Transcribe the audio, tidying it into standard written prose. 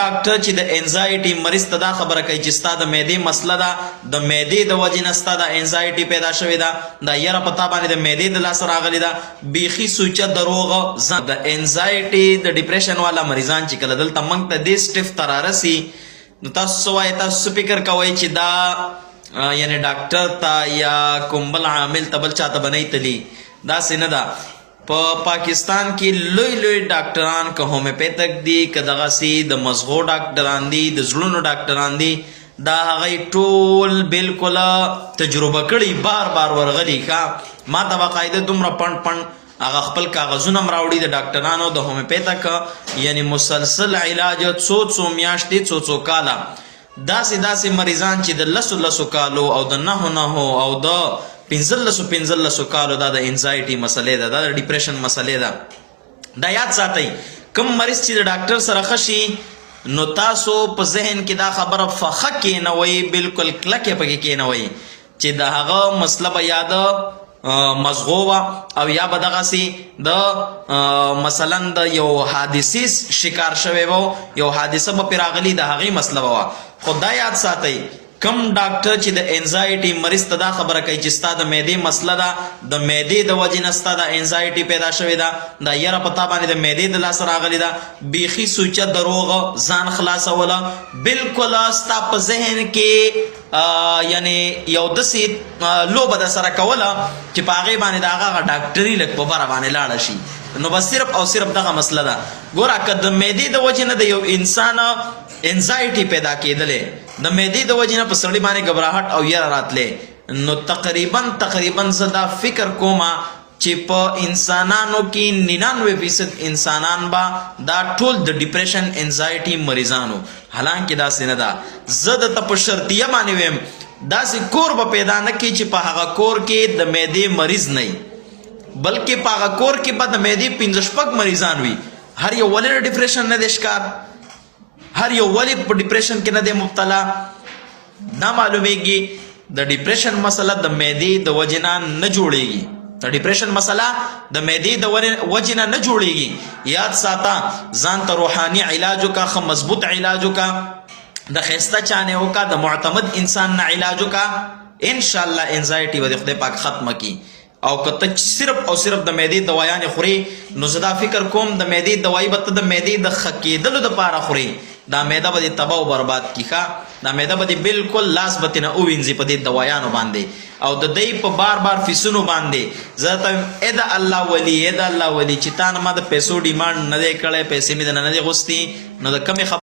ډاکټر چې د انزایټي مریض ته دا خبره کوي چې ستا د معدې مسله ده، د معدې د وجې نه ستا د انزایټي پیدا شوې ده، دا یره په تا باندې د معدې د لاسه راغلې ده، بیخي سوچه دروغ. د انزایټي د ډیپریشن والا مریضان چې کله دلته موږ ته دې سټیف ته رارسي نو تاسو څه وایئ؟ تاسو فکر کوئ چې دا یعنی ډاکټر ته یا کوم بل عامل ته بل چاته به نه تلي؟ داسې نه ده. په پاکستان کې لوی لوی ډاکټران که هومیوپیتک دي که دغسې د مزغو ډاکټران دي د زړونو ډاکټران دي، دا هغوی ټول بالکل تجربه کړي، بار بار ورغلي. ښه ما ته باقاعده دومره پڼ هغه خپل کاغذونه هم راوړي د ډاکټرانو د هومیوپیتک، یعنی مسلسل علاج څو میاشتې څو کاله. داسې مریضان چې د لسو کالو او د نهو او د 15 کالو دا د انزایټي مسلې ده، دا د ډیپریشن مسلې ده. دا یاد ساتئ، کم مریض چې د ډاکټر سره ښه شي نو تاسو په ذهن کې دا خبره فخه کېنوئ، بالکل کلکې پکې کېنوئ چې د هغه مسله به یا د مزغو وه او یا به دغسې د مثلا د یو حادثې شکار شوی و، یو حادثه به پرې راغلي، د هغې مسله به وه. خو دا یاد ساتئ، کم ډاکټر چې د انزایټي مریض ته دا خبره کوي چې ستا د معدې مسله ده، د معدې د وجې نه ستا د انزایټي پیدا شوې ده، دا یره په تا باندې د معدې د لاسه راغلې ده، بیخي سوچه دروغ، ځان خلاصوله، بالکل ستا په ذهن کې یعنی یو داسې لوبه در سره کوله چې په هغې باندې د هغه ډاکټري لږ په بره باندې لاړه شي. نو بس صرف او صرف دغه مسله ده. ګوره که د معدې د وجې نه د یو انسان انزایټي پیدا کېدلې، د معدې د وجې نه په سړي باندې ګبراهټ او یره راتلې، نو تقریبا زه دا فکر کومه چې په انسانانو کې 99% انسانان به دا ټول د ډیپریشن انزایټي مریضانو. حالانکه داسې نه ده. زه درته په شرطیه باندې ویم داسې کور به پیدا نه کړي چې په هغه کور کې د معدې مریض نه وي، بلکې په هغه کور کې به د معدې 5-6 مریضان وي. هر یو ولې د ډیپریشن نه دی ښکار، هر یو ولې په ډیپریشن کې نه دی مبتلا؟ دا معلومیږي د ډیپریشن مسله د معدې د وجې نه جوړیږي، د ډیپریشن مسله د معدې د وجې نه جوړیږي. یاد ساته، ځان ته روحاني علاج وکړه، ښه مضبوط علاج وکړه، د ښایسته چا نه وکړه، د معتمد انسان نه علاج وکړه، انشاءالله انزایټي به د خدای پاک ختمه کړي. او که ته صرف او صرف د معدې دوايانې خورې نو زه دا فکر کوم د معدې دوایي به ته د معدې د ښه کېدلو دپاره خورې، دا معده به دې تباه او برباد کړي. ښه دا معده به دې بالکل لاس به ترې نه ووینځي په دې دوایانو باندې او د دوی په بار فیسونو باندې. زه ته ای د الله ولی چې تا نه ما د پیسو ډیمانډ نه دی کړی، پیسې مې د نه دی غوښتي، نو د کمې